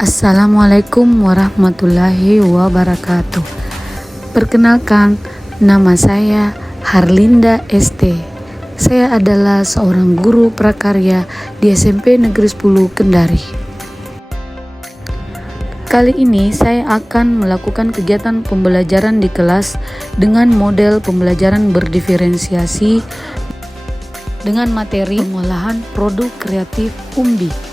Assalamualaikum warahmatullahi wabarakatuh. Perkenalkan, nama saya Harlinda ST. Saya adalah seorang guru prakarya di SMP Negeri 10 Kendari. Kali ini saya akan melakukan kegiatan pembelajaran di kelas dengan model pembelajaran berdiferensiasi dengan materi pengolahan produk kreatif UMBI.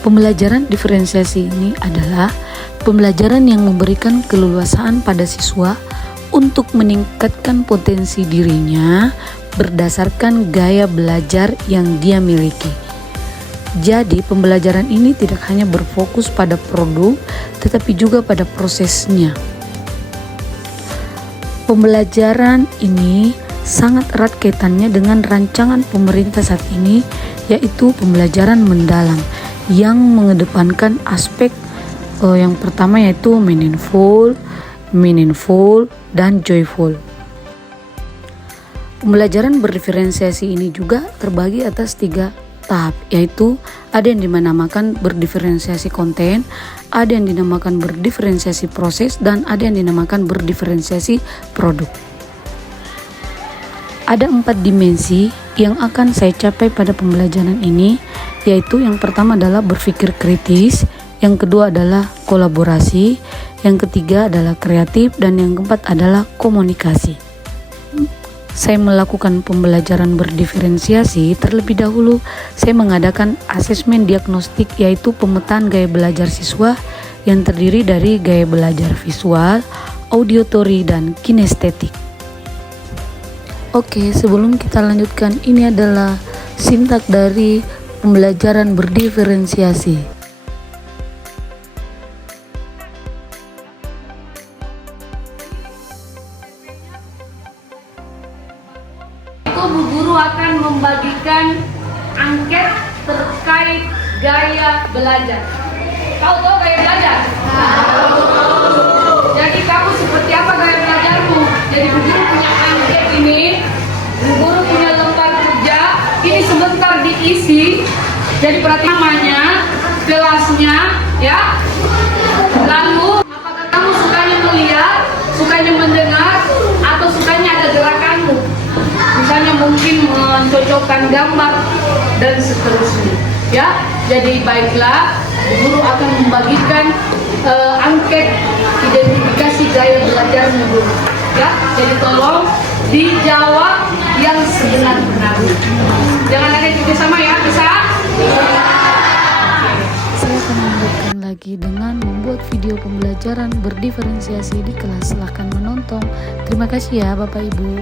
Pembelajaran diferensiasi ini adalah pembelajaran yang memberikan keleluasaan pada siswa untuk meningkatkan potensi dirinya berdasarkan gaya belajar yang dia miliki. Jadi, pembelajaran ini tidak hanya berfokus pada produk, tetapi juga pada prosesnya. Pembelajaran ini sangat erat kaitannya dengan rancangan pemerintah saat ini, yaitu pembelajaran mendalam yang mengedepankan aspek yang pertama yaitu meaningful, dan joyful. Pembelajaran berdiferensiasi ini juga terbagi atas 3 tahap, yaitu ada yang dinamakan berdiferensiasi konten, ada yang dinamakan berdiferensiasi proses, dan ada yang dinamakan berdiferensiasi produk. Ada 4 dimensi yang akan saya capai pada pembelajaran ini, yaitu yang pertama adalah berpikir kritis, yang kedua adalah kolaborasi, yang ketiga adalah kreatif, dan yang keempat adalah komunikasi. Saya melakukan pembelajaran berdiferensiasi, terlebih dahulu saya mengadakan asesmen diagnostik, yaitu pemetaan gaya belajar siswa yang terdiri dari gaya belajar visual, auditory, dan kinestetik. Oke, sebelum kita lanjutkan, ini adalah sintak dari pembelajaran berdiferensiasi. Bu guru akan membagikan angket terkait gaya belajar. Kau tahu gaya belajar? Tahu. Jadi kamu seperti apa gaya belajarmu? Jadi bu guru punya angket ini, bu guru punya lembar kerja, ini sebentar diisi. Jadi perhatikan namanya, kelasnya, ya. Lalu apakah kamu sukanya melihat, sukanya mendengar, atau sukanya ada gerakanmu? Misalnya mungkin mencocokkan gambar dan seterusnya, ya. Jadi baiklah, guru akan membagikan angket identifikasi gaya belajarmu dulu, ya. Jadi tolong dijawab yang sebenar-benarnya. Jangan ada yang sama, ya, bisa? Saya akan melanjutkan lagi dengan membuat video pembelajaran berdiferensiasi di kelas. Silahkan menonton. Terima kasih ya Bapak Ibu.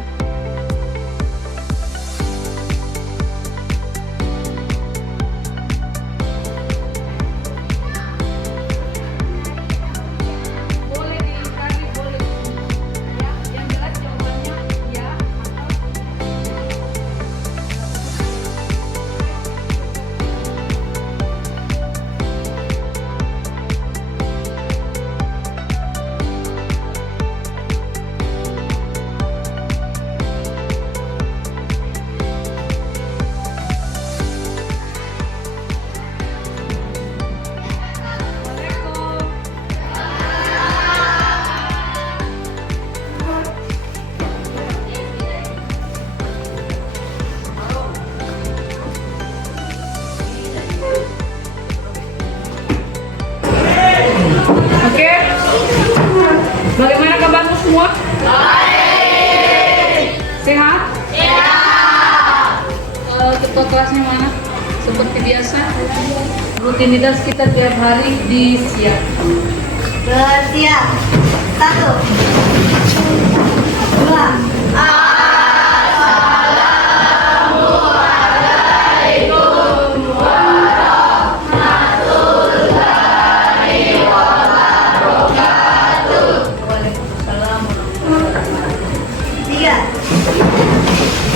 Oke, bagaimana kabarmu semua? Baik. Sehat? Ya. Ketua kelasnya mana? Seperti biasa, rutinitas kita tiap hari disiapkan. Bersiap. 1, 2.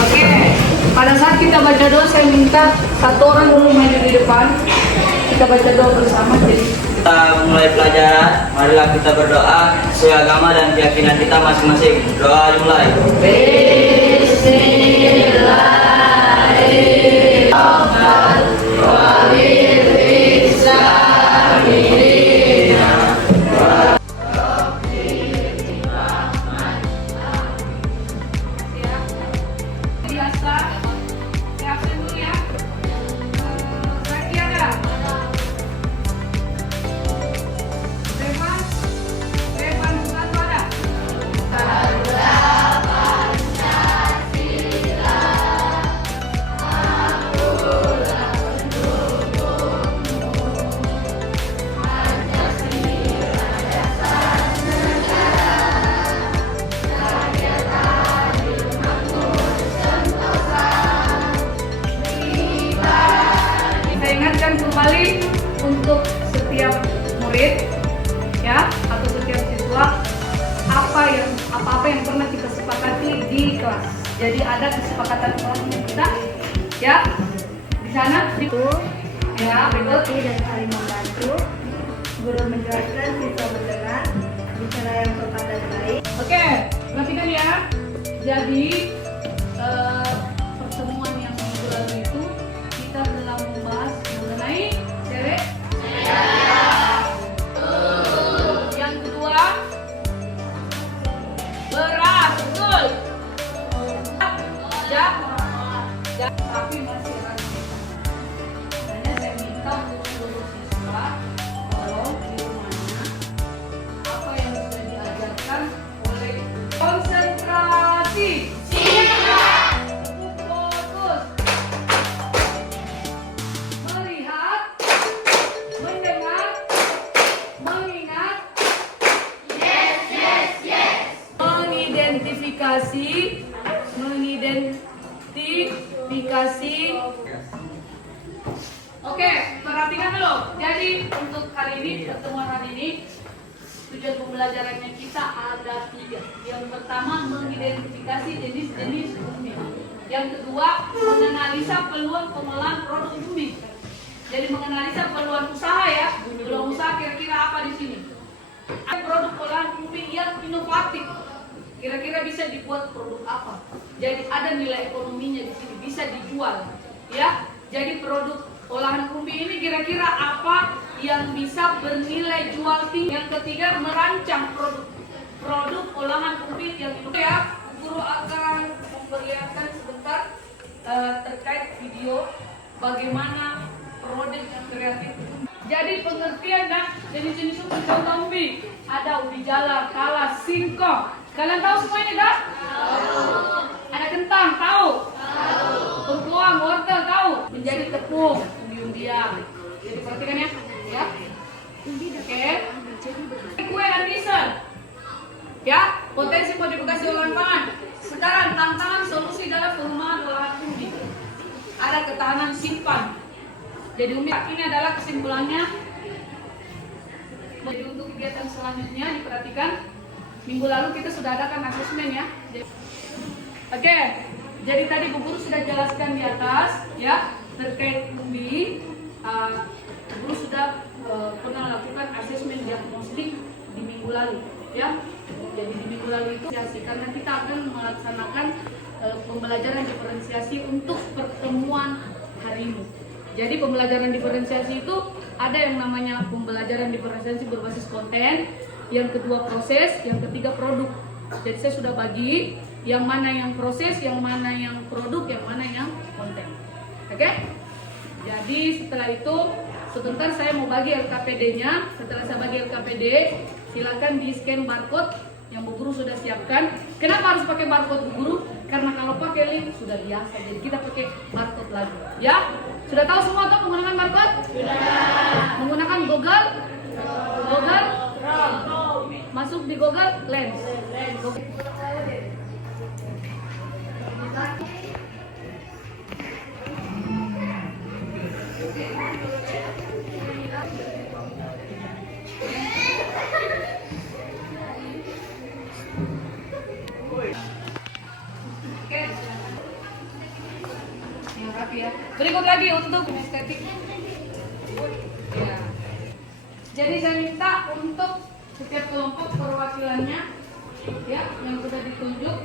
Oke, pada saat kita baca doa, saya minta satu orang dulu maju di depan. Kita baca doa bersama. Jadi kita mulai pelajaran, marilah kita berdoa sesuai agama dan keyakinan kita masing-masing. Doa dimulai. Bismillahirrahmanirrahim. Jadi ada kesepakatan kita, ya. Di sana, ya, mengerti dan saling membantu. Guru menjelaskan, siswa mendengar, bicara yang tepat dan baik. Oke, perhatikan ya. Jadi pertemuan yang minggu lalu itu kita telah membahas mengenai cewek. Yang kedua, beras, betul. Ya, tapi masih ragu. Makanya saya minta untuk seluruh siswa tolong di rumahnya apa yang sudah diajarkan oleh konsentrasi. Siap. Fokus. Melihat, mendengar, mengingat. Mengidentifikasi. Oke, perhatikan dulu. Jadi untuk hari ini, pertemuan hari ini, tujuan pembelajarannya kita ada 3. Yang pertama, mengidentifikasi jenis-jenis umbi. Yang kedua, menganalisa peluang pengolahan produk umbi. Jadi menganalisa peluang usaha ya. Peluang usaha kira-kira apa di sini? Ada produk olahan umbi yang inovatif. Kira-kira bisa dibuat produk apa? Jadi ada nilai ekonominya di sini, bisa dijual, ya. Jadi produk olahan umbi ini kira-kira apa yang bisa bernilai jual tinggi? Yang ketiga, merancang produk olahan umbi yang itu ya. Guru akan memperlihatkan sebentar terkait video bagaimana produk yang kreatif. Jadi pengertian dan jenis-jenis umbi, contoh umbi ada umbi jalar, talas, singkong. Kalian tahu semua ini dah? Tahu. Ada kentang, tahu? Tahu. Tengkuang, wortel, tahu? Menjadi tepung, umbi-umbian. Jadi perhatikan ya, ya. Oke. Kue dan dessert. Ya, potensi modifikasi olahan pangan. Sekarang tantangan solusi dalam perumahan olahan umbi. Ada ketahanan simpan. Jadi umbi ini adalah kesimpulannya. Jadi untuk kegiatan selanjutnya diperhatikan. Minggu lalu kita sudah adakan asesmen ya. Oke, jadi tadi Bu Guru sudah jelaskan di atas ya terkait umbi. Guru sudah pernah lakukan asesmen diagnostik di minggu lalu ya. Jadi di minggu lalu itu karena kita akan melaksanakan pembelajaran diferensiasi untuk pertemuan hari ini. Jadi pembelajaran diferensiasi itu ada yang namanya pembelajaran diferensiasi berbasis konten, yang kedua proses, yang ketiga produk. Jadi saya sudah bagi yang mana yang proses, yang mana yang produk, yang mana yang konten. Oke? Jadi setelah itu sebentar saya mau bagi LKPD-nya. Setelah saya bagi LKPD, silakan di scan barcode yang Bu Guru sudah siapkan. Kenapa harus pakai barcode Bu Guru? Karena kalau pakai link sudah biasa, jadi kita pakai barcode lagi. Ya? Sudah tahu semua atau menggunakan barcode? Sudah. Menggunakan Google? Google? Masuk di Google Lens. Yang rapi ya. Berikut lagi untuk estetik. Ya. Jadi saya minta untuk setiap kelompok perwakilannya ya yang sudah ditunjuk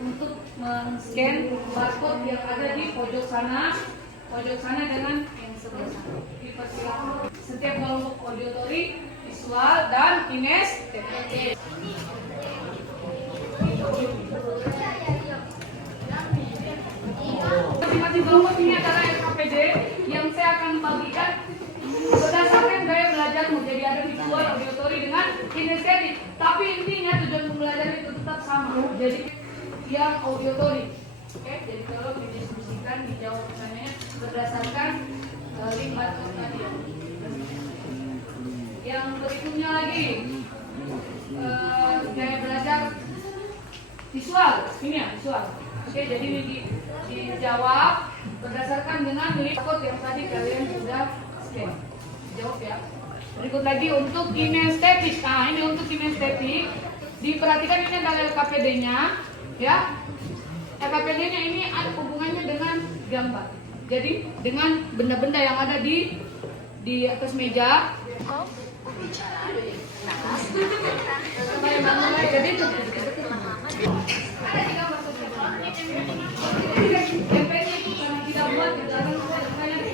untuk men-scan barcode yang ada di pojok sana dengan yang sebelah sana. Dipersilakan setiap kelompok auditory, visual dan kinestetik. Masing-masing kelompok ini adalah LKPD yang saya akan bagikan berdasarkan gaya belajarmu. Jadi ada visual, auditory dengan kinestetik. Tapi intinya tujuan pembelajaran itu tetap sama. Jadi yang auditory. Oke, jadi kalau didiskusikan dijawab pertanyaannya berdasarkan link barcode tadi. Yang berikutnya lagi gaya belajar visual. Ini ya visual. Oke, jadi dijawab berdasarkan dengan link barcode yang tadi kalian sudah scan. Jawab ya. Berikut lagi untuk kinestetik. Nah, ini untuk kinestetik. Diperhatikan ini adalah LKPD-nya, ya. KKPD-nya ini ada hubungannya dengan gambar. Jadi dengan benda-benda yang ada di atas meja. Jadi itu. Ada tiga maksud. Tempelnya itu karena kita buat di dalam kayak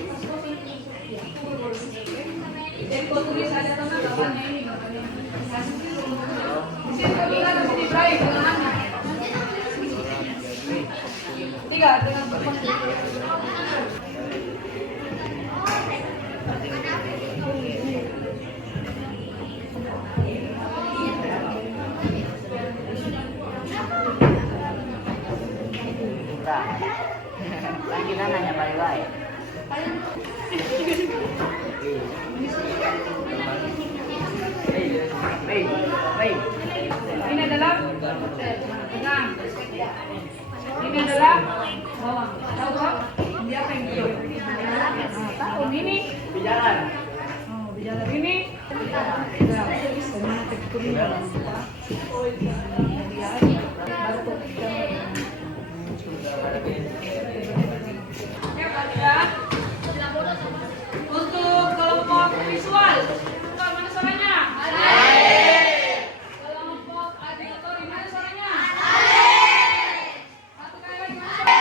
jadi kalau tulis ada tanda gambarnya ini makanya. Di sini kau bilang di sini Ibrahim dengan tiga dengan Lagi nanya baik-baik. ini adalah tengah. Ini adalah bawang. Tahu bawang? Dia apa yang hijau? Tahu ini? Bijalan. Oh, bijalan ini. Ya, kalian. Untuk kelompok visual, mana suaranya? Kelompok auditori, mana suaranya? Satu kali lagi, mana suaranya?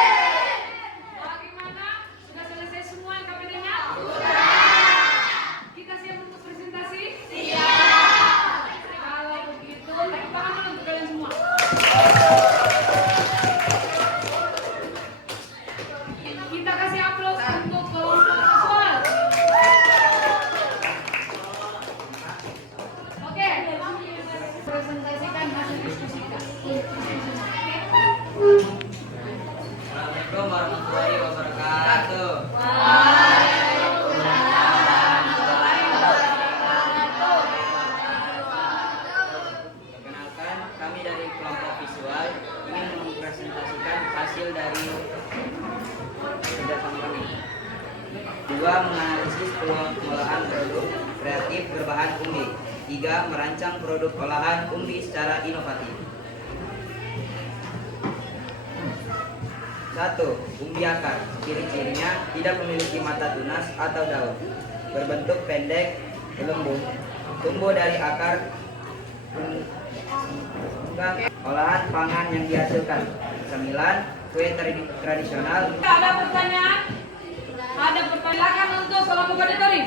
Bagaimana? Sudah selesai semua KPD-nya? Kita siap untuk presentasi? Siap. Kalau begitu, tepuk tangan untuk kalian semua. Kita kasih aplaus untuk kelompok visual. Oke, presentasikan hasil diskusi kita. Assalamualaikum warahmatullahi wabarakatuh. Perkenalkan, kami dari kelompok visual ingin mempresentasikan hasil dari kerjasama kami. 2. Menganalisis peluang pengolahan produk kreatif berbahan umbi. 3. Merancang produk olahan umbi secara inovatif. 1. Umbi akar. Ciri-cirinya tidak memiliki mata tunas atau daun. Berbentuk pendek, gelembung, tumbuh dari akar. Olahan pangan yang dihasilkan. 9. Kue tradisional. Ada pertanyaan? Ada pertanyaan untuk kelompok auditori?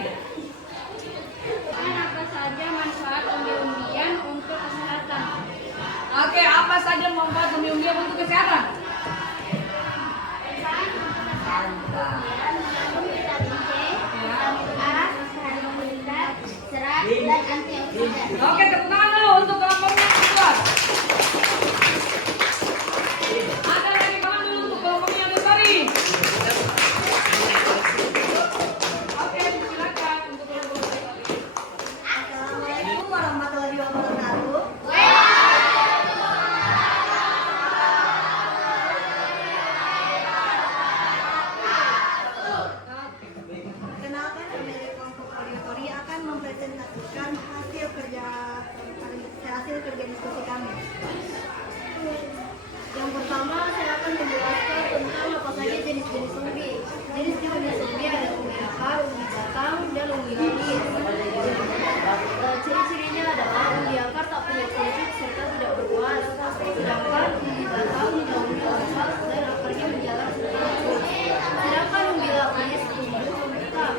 Apa saja manfaat umbi-umbian untuk kesehatan? Oke, apa saja manfaat umbi-umbian untuk kesehatan? Serat dan antioksidan. Oke, tepuk tangan dulu untuk kelompoknya visual. Ada lagi tangan dulu untuk kelompoknya auditori. Oke, silakan untuk kelompok auditori. Assalamualaikum warahmatullahi wabarakatuh. Perkenalkan, kami dari kelompok auditori akan mempresentasikan hasil kerja diskusi kami. Yang pertama, saya akan menjelaskan tentang apa saja jenis-jenis umbi. Jenis-jenis umbi ada umbi akar, umbi batang, dan umbi lapis. Ciri-cirinya adalah umbi akar tak punya kulit serta tidak berbuah, sedangkan umbi batang tidak umbi asal dan akarnya menjalar serta lembut. Sedangkan umbi lapis tumbuh membentang.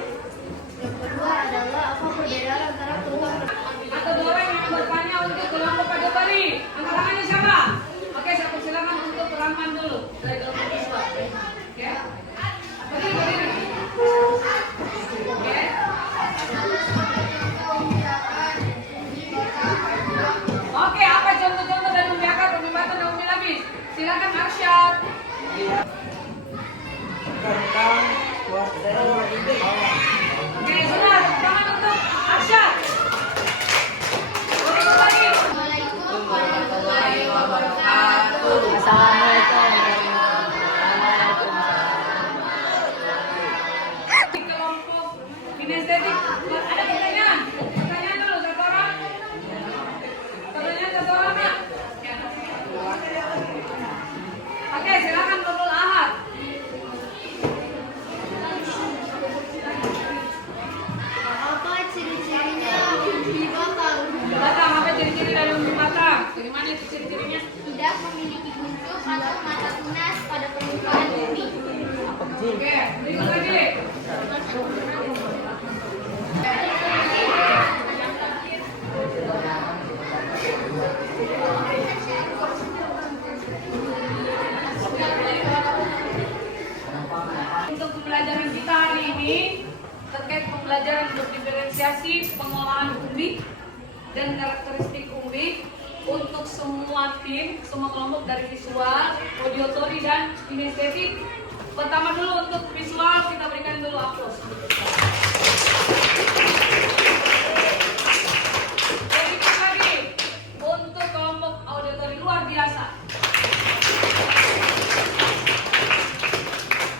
Yang kedua adalah apa perbedaan antara tulang dan Atau dua orang yang bertanya untuk kelompok auditori. Angkat tangannya siapa? Oke, saya persilakan untuk perangkat dulu dari kelompok visual. Oke. Berdiri. Oke. Oke, apa contoh-contoh dari umbi akar, umbi batang, dan umbi lapis? Silakan Arsyad. Oke, sudah. Tepuk tangan untuk Arsyad. Oke, lagi. Assalamualaikum warahmatullahi wabarakatuh. Di kelompok kinestetik ada pertanyaan. Pertanyaan dulu satu orang. Pertanyaan satu orang ya. Oke, silakan Oke, berikut lagi. Untuk pembelajaran kita hari ini terkait pembelajaran untuk diferensiasi pengolahan umbi dan karakteristik umbi untuk semua tim, semua kelompok dari visual, auditory dan kinestetik. Pertama dulu untuk visual kita berikan dulu aplaus. Berikut lagi untuk kelompok auditory luar biasa.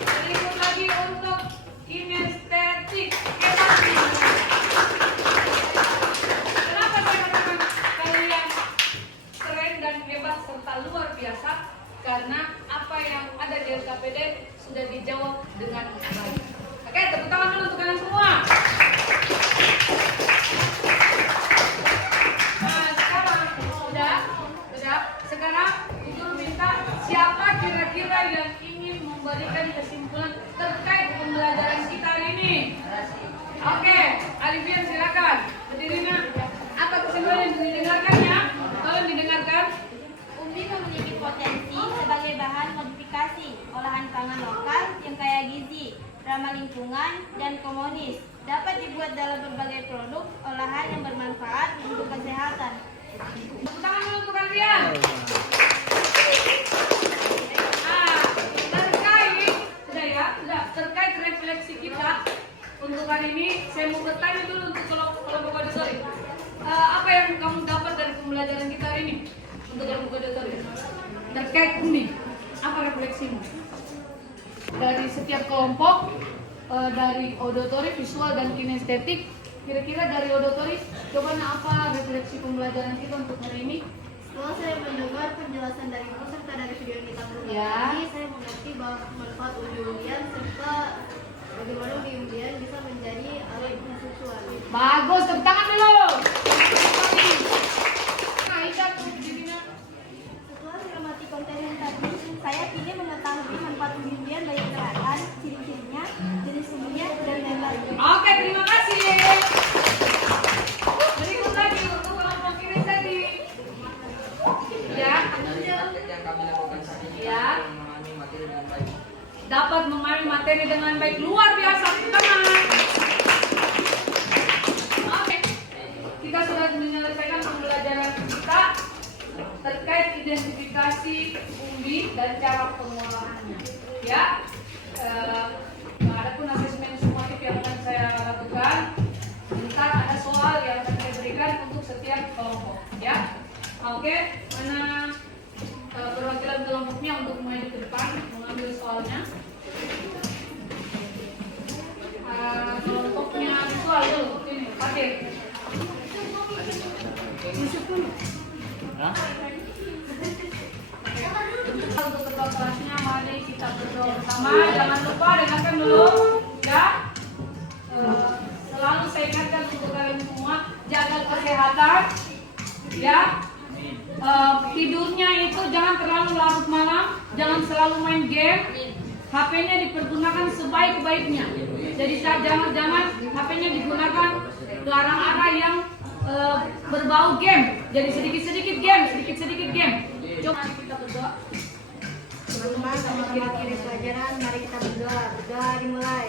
Berikut lagi untuk kinestetik. Kenapa saya katakan kalian keren dan hebat serta luar biasa? Karena apa yang ada di LKPD sudah dijawab dengan baik. Oke, tepuk tangan dulu untuk kalian semua. Nah, sekarang udah. Sekarang Ibu minta siapa kira-kira yang ingin memberikan kesimpulan terkait pembelajaran kita hari ini. Oke, Alifian silakan. Berdiri nak. Apa kesimpulan yang didengarkan ya? Tolong didengarkan. Umbi memiliki potensi sebagai bahan modifikasi olahan pangan lokal yang kaya gizi, ramah lingkungan, dan komunis. Dapat dibuat dalam berbagai produk olahan yang bermanfaat untuk kesehatan. Tepuk tangan dulu untuk kalian. Nah, terkait refleksi kita untuk hari ini, saya mau bertanya dulu untuk kelompok auditory. Apa yang kamu dapat dari pembelajaran kita hari ini? Untuk kelompok auditory terkait umbi, apa refleksimu? Dari setiap kelompok, dari auditory, visual, dan kinestetik, kira-kira dari auditory, coba apa refleksi pembelajaran kita untuk hari ini? Setelah saya mendengar penjelasan dari Ibu serta dari video yang kita tonton Ya. ini, saya mengerti bahwa manfaat umbi-umbian serta bagaimana umbi-umbian bisa menjadi alat konsensual. Bagus, tepuk tangan dulu. Nah, Aisyah tuh di sini. Setelah mengamati konten yang tadi, saya kini mengetahui manfaat umbi-umbian bagi kesehatan, ciri-cirinya, jenis umbinya, dan lain-lain. Oke, terima kasih. Berikut lagi untuk kelompok kinestetik. Ya. yang kami lakukan saat ini Ya. memahami materi dengan baik. Dapat memahami materi dengan baik, luar biasa, teman. Oke, kita sudah menyelesaikan pembelajaran kita terkait identifikasi umbi dan cara pengolahannya. Ya, adapun asesmen sumatif yang akan saya lakukan, ntar ada soal yang akan saya berikan untuk setiap kelompok. Ya, oke, mana perwakilan kelompoknya untuk maju ke depan mengambil soalnya. Kelompoknya visual dulu, ini Fatir. Untuk ketua kelasnya, mari kita berdoa bersama. Jangan lupa dengarkan dulu, ya. Selalu saya ingatkan untuk kalian semua, jaga kesehatan, ya. Tidurnya itu jangan terlalu larut malam, jangan selalu main game. HP-nya dipergunakan sebaik-baiknya. Jadi jangan HP-nya digunakan ke arah-arah yang berbau game. Jadi sedikit-sedikit game. Coba kita berdoa. Teman-teman, sama kiri pelajaran, mari kita berdoa. Berdoa dimulai.